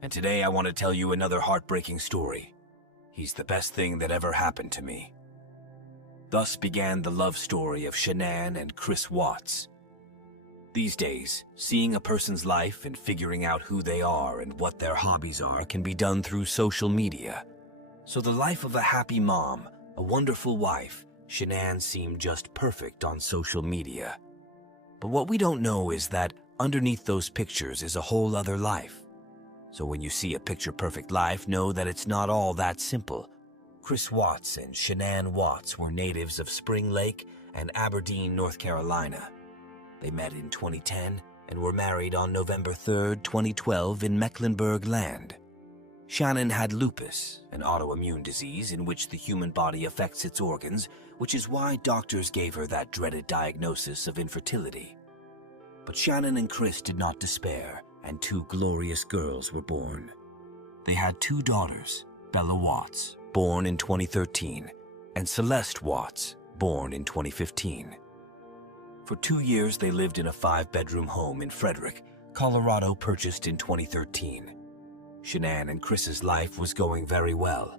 And today I want to tell you another heartbreaking story. He's the best thing that ever happened to me. Thus began the love story of Shanann and Chris Watts. These days, seeing a person's life and figuring out who they are and what their hobbies are can be done through social media. So the life of a happy mom, a wonderful wife, Shanann seemed just perfect on social media. But what we don't know is that underneath those pictures is a whole other life. So when you see a picture-perfect life, know that it's not all that simple. Chris Watts and Shanann Watts were natives of Spring Lake and Aberdeen, North Carolina. They met in 2010 and were married on November 3, 2012 in Mecklenburg Land. Shanann had lupus, an autoimmune disease in which the human body affects its organs, which is why doctors gave her that dreaded diagnosis of infertility. But Shanann and Chris did not despair, and two glorious girls were born. They had two daughters, Bella Watts, born in 2013, and Celeste Watts, born in 2015. For 2 years, they lived in a 5-bedroom home in Frederick, Colorado, purchased in 2013. Shanann and Chris's life was going very well,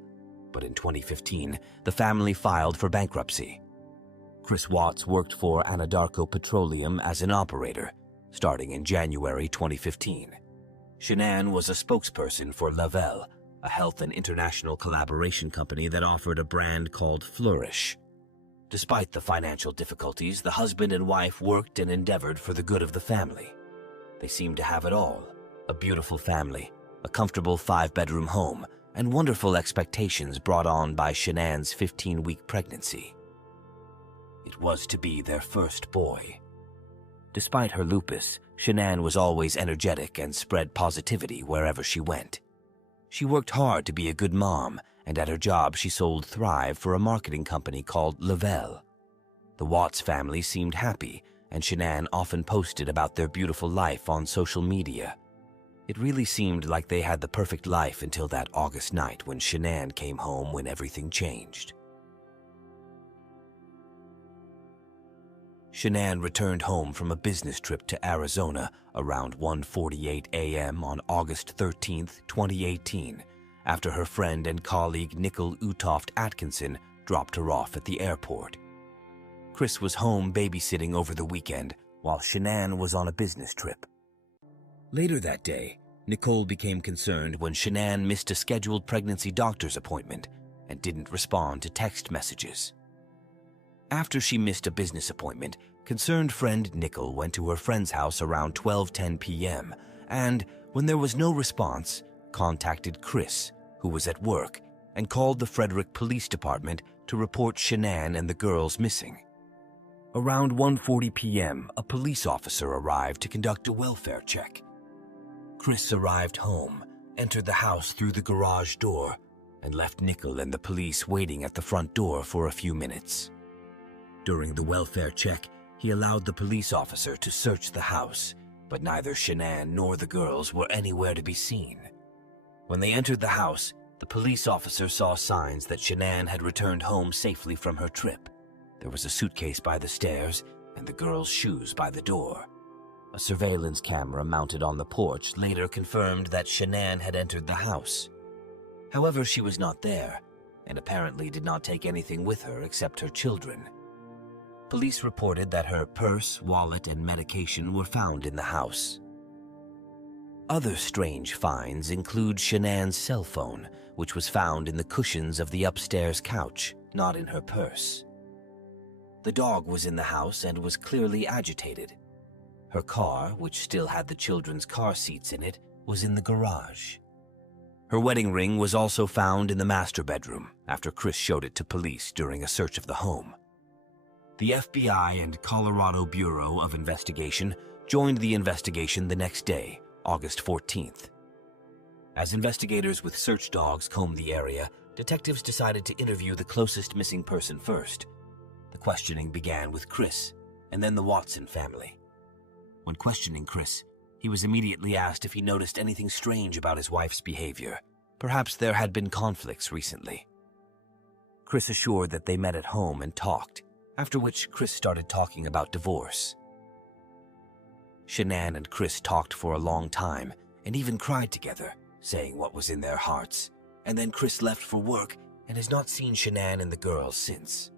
but in 2015, the family filed for bankruptcy. Chris Watts worked for Anadarko Petroleum as an operator, starting in January 2015. Shanann was a spokesperson for Lavelle, a health and international collaboration company that offered a brand called Flourish. Despite the financial difficulties, the husband and wife worked and endeavored for the good of the family. They seemed to have it all: a beautiful family, a comfortable 5-bedroom home, and wonderful expectations brought on by Shanann's 15-week pregnancy. It was to be their first boy. Despite her lupus, Shanann was always energetic and spread positivity wherever she went. She worked hard to be a good mom, and at her job she sold Thrive for a marketing company called Lavelle. The Watts family seemed happy, and Shanann often posted about their beautiful life on social media. It really seemed like they had the perfect life until that August night when Shanann came home when everything changed. Shanann returned home from a business trip to Arizona around 1:48 a.m. on August 13, 2018, after her friend and colleague Nicole Utoft Atkinson dropped her off at the airport. Chris was home babysitting over the weekend, while Shanann was on a business trip. Later that day, Nicole became concerned when Shanann missed a scheduled pregnancy doctor's appointment and didn't respond to text messages. After she missed a business appointment, concerned friend Nicole went to her friend's house around 12:10 p.m. and, when there was no response, contacted Chris, who was at work, and called the Frederick Police Department to report Shanann and the girls missing. Around 1:40 p.m., a police officer arrived to conduct a welfare check. Chris arrived home, entered the house through the garage door, and left Nicole and the police waiting at the front door for a few minutes. During the welfare check, he allowed the police officer to search the house, but neither Shanann nor the girls were anywhere to be seen. When they entered the house, the police officer saw signs that Shanann had returned home safely from her trip. There was a suitcase by the stairs and the girls' shoes by the door. A surveillance camera mounted on the porch later confirmed that Shanann had entered the house. However, she was not there, and apparently did not take anything with her except her children. Police reported that her purse, wallet, and medication were found in the house. Other strange finds include Shanann's cell phone, which was found in the cushions of the upstairs couch, not in her purse. The dog was in the house and was clearly agitated. Her car, which still had the children's car seats in it, was in the garage. Her wedding ring was also found in the master bedroom after Chris showed it to police during a search of the home. The FBI and Colorado Bureau of Investigation joined the investigation the next day, August 14th. As investigators with search dogs combed the area, detectives decided to interview the closest missing person first. The questioning began with Chris, and then the Watson family. When questioning Chris, he was immediately asked if he noticed anything strange about his wife's behavior. Perhaps there had been conflicts recently. Chris assured that they met at home and talked, after which Chris started talking about divorce. Shanann and Chris talked for a long time and even cried together, saying what was in their hearts, and then Chris left for work and has not seen Shanann and the girls since.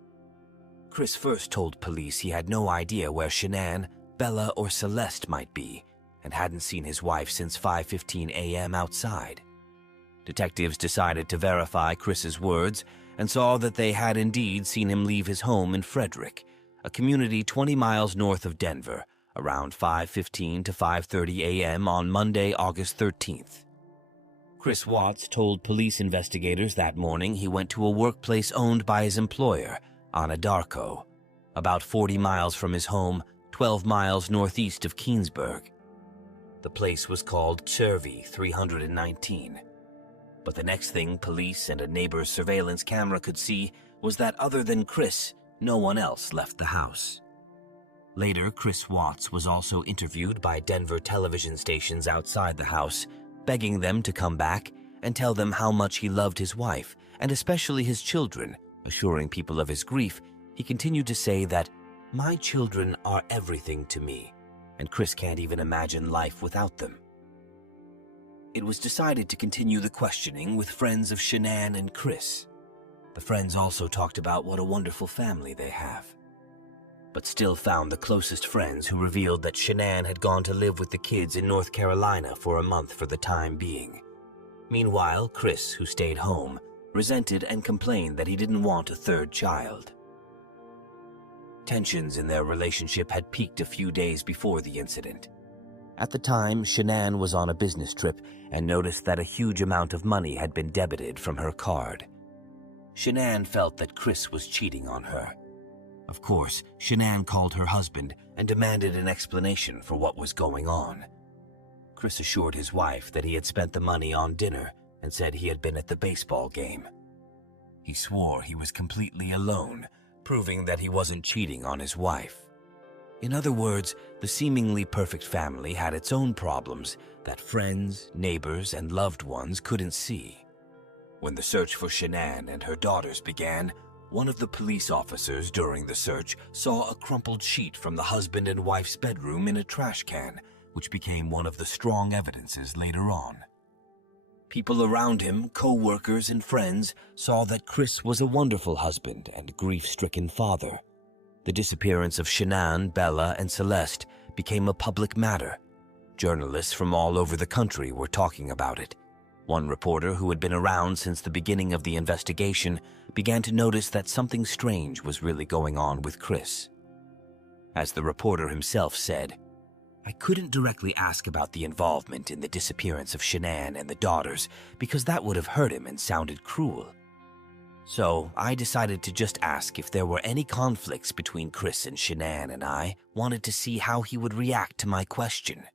Chris first told police he had no idea where Shanann, Bella, or Celeste might be, and hadn't seen his wife since 5:15 a.m. outside. Detectives decided to verify Chris's words and saw that they had indeed seen him leave his home in Frederick, a community 20 miles north of Denver, around 5:15 to 5:30 a.m. on Monday, August 13th. Chris Watts told police investigators that morning he went to a workplace owned by his employer, Anadarko, about 40 miles from his home, 12 miles northeast of Keensburg. The place was called Chervy 319. But the next thing police and a neighbor's surveillance camera could see was that other than Chris, no one else left the house. Later, Chris Watts was also interviewed by Denver television stations outside the house, begging them to come back and tell them how much he loved his wife, and especially his children. Assuring people of his grief, he continued to say that, "My children are everything to me, and Chris can't even imagine life without them." It was decided to continue the questioning with friends of Shanann and Chris. The friends also talked about what a wonderful family they have, but still found the closest friends who revealed that Shanann had gone to live with the kids in North Carolina for a month for the time being. Meanwhile, Chris, who stayed home, resented and complained that he didn't want a third child. Tensions in their relationship had peaked a few days before the incident. At the time, Shanann was on a business trip and noticed that a huge amount of money had been debited from her card. Shanann felt that Chris was cheating on her. Of course, Shanann called her husband and demanded an explanation for what was going on. Chris assured his wife that he had spent the money on dinner and said he had been at the baseball game. He swore he was completely alone, proving that he wasn't cheating on his wife. In other words, the seemingly perfect family had its own problems that friends, neighbors, and loved ones couldn't see. When the search for Shanann and her daughters began, one of the police officers during the search saw a crumpled sheet from the husband and wife's bedroom in a trash can, which became one of the strong evidences later on. People around him, co-workers and friends, saw that Chris was a wonderful husband and grief-stricken father. The disappearance of Shanann, Bella, and Celeste became a public matter. Journalists from all over the country were talking about it. One reporter who had been around since the beginning of the investigation began to notice that something strange was really going on with Chris. As the reporter himself said, "I couldn't directly ask about the involvement in the disappearance of Shanann and the daughters because that would have hurt him and sounded cruel. So I decided to just ask if there were any conflicts between Chris and Shanann, and I wanted to see how he would react to my question."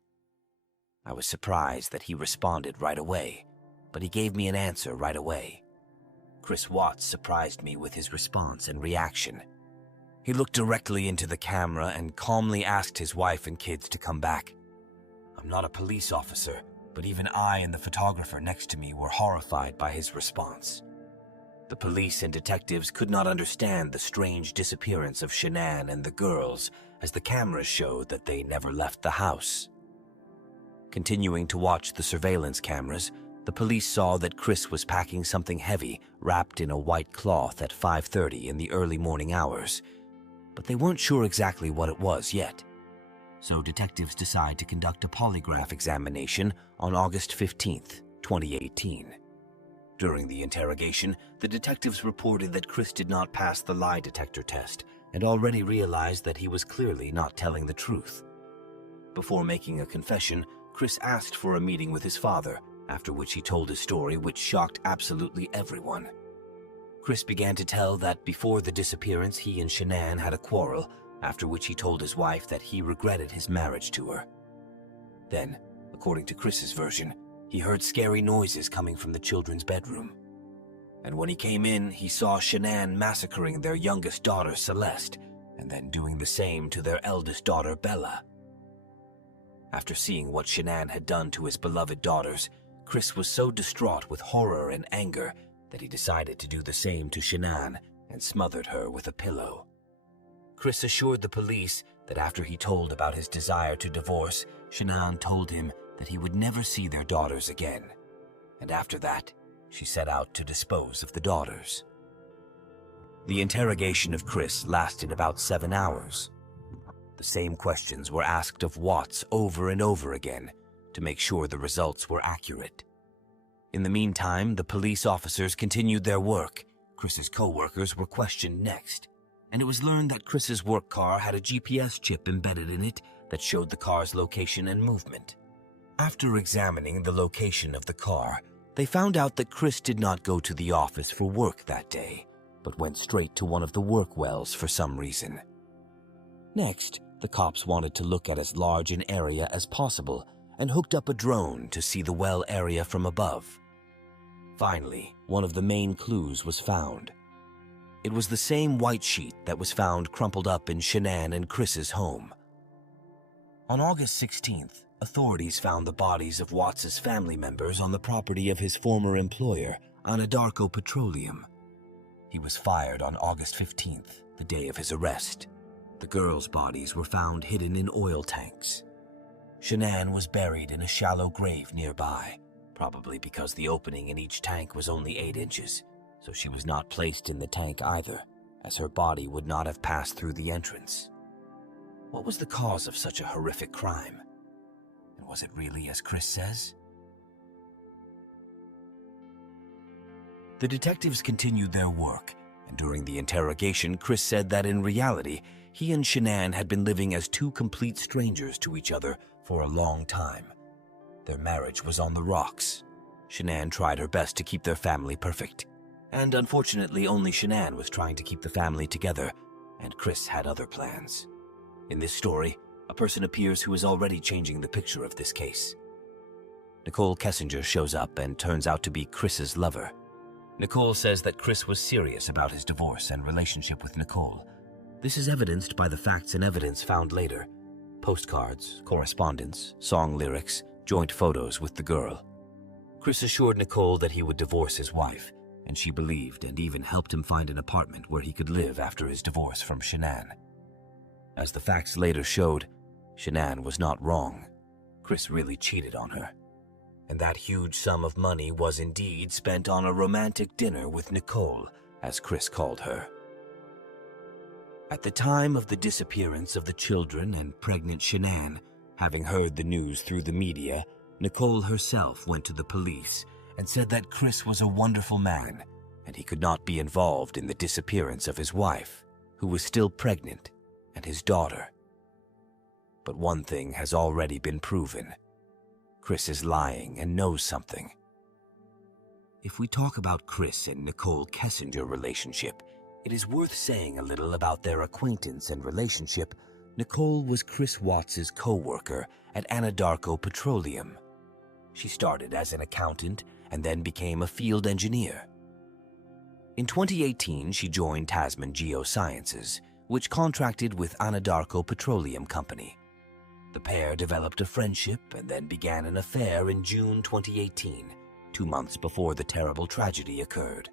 I was surprised that he responded right away, but he gave me an answer right away. Chris Watts surprised me with his response and reaction. He looked directly into the camera and calmly asked his wife and kids to come back. I'm not a police officer, but even I and the photographer next to me were horrified by his response. The police and detectives could not understand the strange disappearance of Shanann and the girls, as the cameras showed that they never left the house. Continuing to watch the surveillance cameras, the police saw that Chris was packing something heavy wrapped in a white cloth at 5:30 in the early morning hours, but they weren't sure exactly what it was yet. So detectives decided to conduct a polygraph examination on August 15th, 2018. During the interrogation, the detectives reported that Chris did not pass the lie detector test and already realized that he was clearly not telling the truth. Before making a confession, Chris asked for a meeting with his father, after which he told his story, which shocked absolutely everyone. Chris began to tell that before the disappearance he and Shanann had a quarrel, after which he told his wife that he regretted his marriage to her. Then, according to Chris's version, he heard scary noises coming from the children's bedroom. And when he came in, he saw Shanann massacring their youngest daughter, Celeste, and then doing the same to their eldest daughter, Bella. After seeing what Shanann had done to his beloved daughters, Chris was so distraught with horror and anger that he decided to do the same to Shanann and smothered her with a pillow. Chris assured the police that after he told about his desire to divorce, Shanann told him that he would never see their daughters again. and after that, she set out to dispose of the daughters. The interrogation of Chris lasted about 7 hours. The same questions were asked of Watts over and over again to make sure the results were accurate. In the meantime, the police officers continued their work. Chris's co-workers were questioned next, and it was learned that Chris's work car had a GPS chip embedded in it that showed the car's location and movement. After examining the location of the car, they found out that Chris did not go to the office for work that day, but went straight to one of the work wells for some reason. Next, the cops wanted to look at as large an area as possible and hooked up a drone to see the well area from above. Finally, one of the main clues was found. It was the same white sheet that was found crumpled up in Shanann and Chris's home. On August 16th, authorities found the bodies of Watts's family members on the property of his former employer, Anadarko Petroleum. He was fired on August 15th, the day of his arrest. The girls' bodies were found hidden in oil tanks. Shanann was buried in a shallow grave nearby, probably because the opening in each tank was only 8 inches, so she was not placed in the tank either, as her body would not have passed through the entrance. What was the cause of such a horrific crime? And was it really as Chris says? The detectives continued their work, and during the interrogation, Chris said that in reality, he and Shanann had been living as 2 complete strangers to each other for a long time. Their marriage was on the rocks. Shanann tried her best to keep their family perfect, and unfortunately only Shanann was trying to keep the family together, and Chris had other plans. In this story, a person appears who is already changing the picture of this case. Nicole Kessinger shows up and turns out to be Chris's lover. Nicole says that Chris was serious about his divorce and relationship with Nicole. This is evidenced by the facts and evidence found later: postcards, correspondence, song lyrics, joint photos with the girl. Chris assured Nicole that he would divorce his wife, and she believed and even helped him find an apartment where he could live after his divorce from Shanann. As the facts later showed, Shanann was not wrong. Chris really cheated on her. And that huge sum of money was indeed spent on a romantic dinner with Nicole, as Chris called her. At the time of the disappearance of the children and pregnant Shanann, having heard the news through the media, Nicole herself went to the police and said that Chris was a wonderful man and he could not be involved in the disappearance of his wife, who was still pregnant, and his daughter. But one thing has already been proven. Chris is lying and knows something. If we talk about Chris and Nicole Kessinger relationship, it is worth saying a little about their acquaintance and relationship. Nicole was Chris Watts's co-worker at Anadarko Petroleum. She started as an accountant and then became a field engineer. In 2018, she joined Tasman Geosciences, which contracted with Anadarko Petroleum Company. The pair developed a friendship and then began an affair in June 2018, 2 months before the terrible tragedy occurred.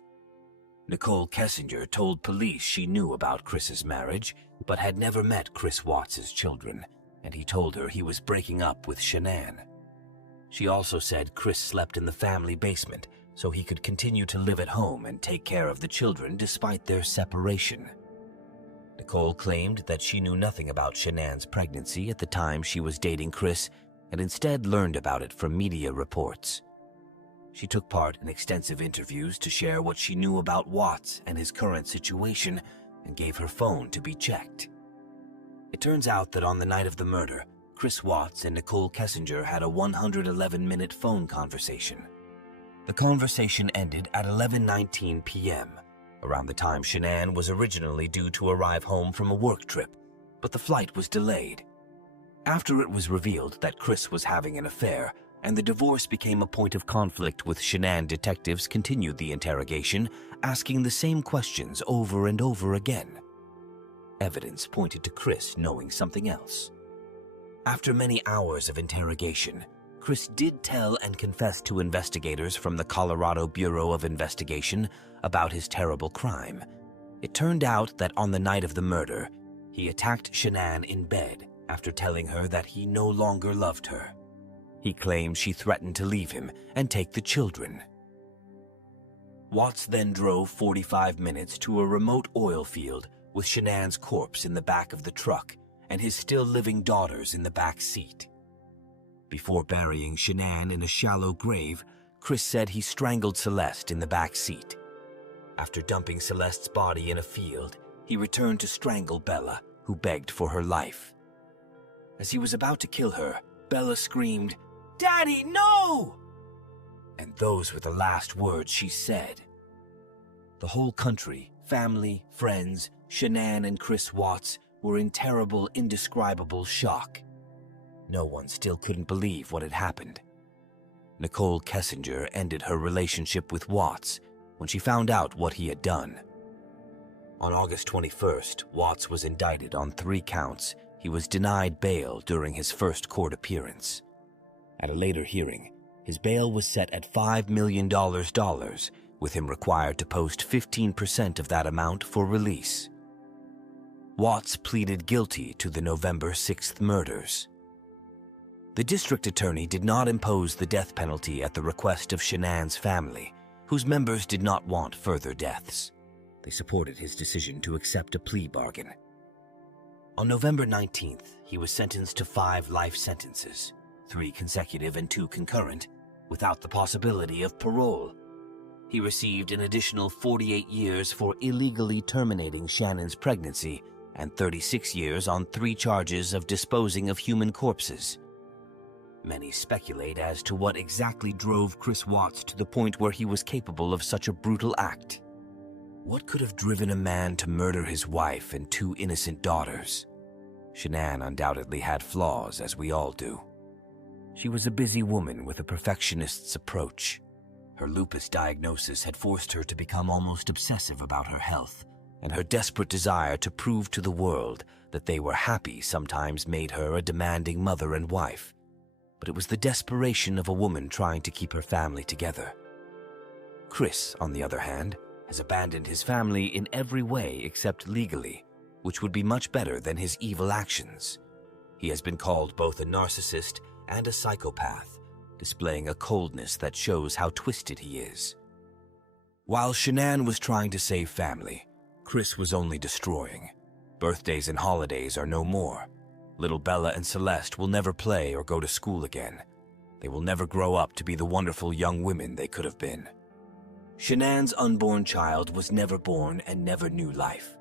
Nicole Kessinger told police she knew about Chris's marriage, but had never met Chris Watts's children, and he told her he was breaking up with Shanann. She also said Chris slept in the family basement so he could continue to live at home and take care of the children despite their separation. Nicole claimed that she knew nothing about Shanann's pregnancy at the time she was dating Chris and instead learned about it from media reports. She took part in extensive interviews to share what she knew about Watts and his current situation and gave her phone to be checked. It turns out that on the night of the murder, Chris Watts and Nicole Kessinger had a 111-minute phone conversation. The conversation ended at 11:19 p.m., around the time Shanann was originally due to arrive home from a work trip, but the flight was delayed. After it was revealed that Chris was having an affair and the divorce became a point of conflict with Shanann, detectives continued the interrogation, asking the same questions over and over again. Evidence pointed to Chris knowing something else. After many hours of interrogation, Chris did tell and confess to investigators from the Colorado Bureau of Investigation about his terrible crime. It turned out that on the night of the murder, he attacked Shanann in bed after telling her that he no longer loved her. He claimed she threatened to leave him and take the children. Watts then drove 45 minutes to a remote oil field with Shanann's corpse in the back of the truck and his still-living daughters in the back seat. Before burying Shanann in a shallow grave, Chris said he strangled Celeste in the back seat. After dumping Celeste's body in a field, he returned to strangle Bella, who begged for her life. As he was about to kill her, Bella screamed, "Daddy, no!" And those were the last words she said. The whole country, family, friends, Shanann and Chris Watts were in terrible, indescribable shock. No one still couldn't believe what had happened. Nicole Kessinger ended her relationship with Watts when she found out what he had done. On August 21st, Watts was indicted on 3 counts. He was denied bail during his first court appearance. At a later hearing, his bail was set at $5 million, with him required to post 15% of that amount for release. Watts pleaded guilty to the November 6th murders. The district attorney did not impose the death penalty at the request of Shanann's family, whose members did not want further deaths. They supported his decision to accept a plea bargain. On November 19th, he was sentenced to 5 life sentences, 3 consecutive and 2 concurrent, without the possibility of parole. He received an additional 48 years for illegally terminating Shannon's pregnancy and 36 years on 3 charges of disposing of human corpses. Many speculate as to what exactly drove Chris Watts to the point where he was capable of such a brutal act. What could have driven a man to murder his wife and 2 innocent daughters? Shanann undoubtedly had flaws, as we all do. She was a busy woman with a perfectionist's approach. Her lupus diagnosis had forced her to become almost obsessive about her health, and her desperate desire to prove to the world that they were happy sometimes made her a demanding mother and wife. But it was the desperation of a woman trying to keep her family together. Chris, on the other hand, has abandoned his family in every way except legally, which would be much better than his evil actions. He has been called both a narcissist and a psychopath, displaying a coldness that shows how twisted he is. While Shanann was trying to save family, Chris was only destroying. Birthdays and holidays are no more. Little Bella and Celeste will never play or go to school again. They will never grow up to be the wonderful young women they could have been. Shanann's unborn child was never born and never knew life.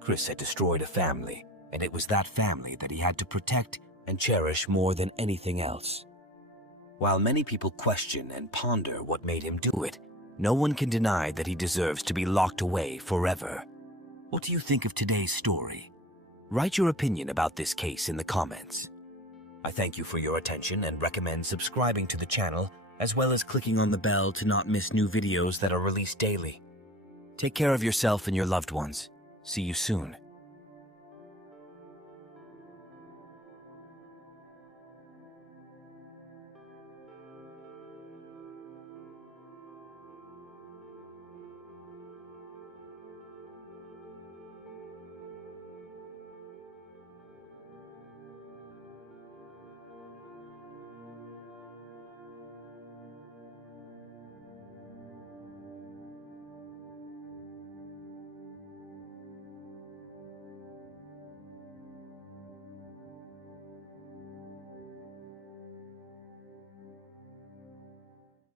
Chris had destroyed a family, and it was that family that he had to protect and cherish more than anything else. While many people question and ponder what made him do it, no one can deny that he deserves to be locked away forever. What do you think of today's story? Write your opinion about this case in the comments. I thank you for your attention and recommend subscribing to the channel, as well as clicking on the bell to not miss new videos that are released daily. Take care of yourself and your loved ones. See you soon.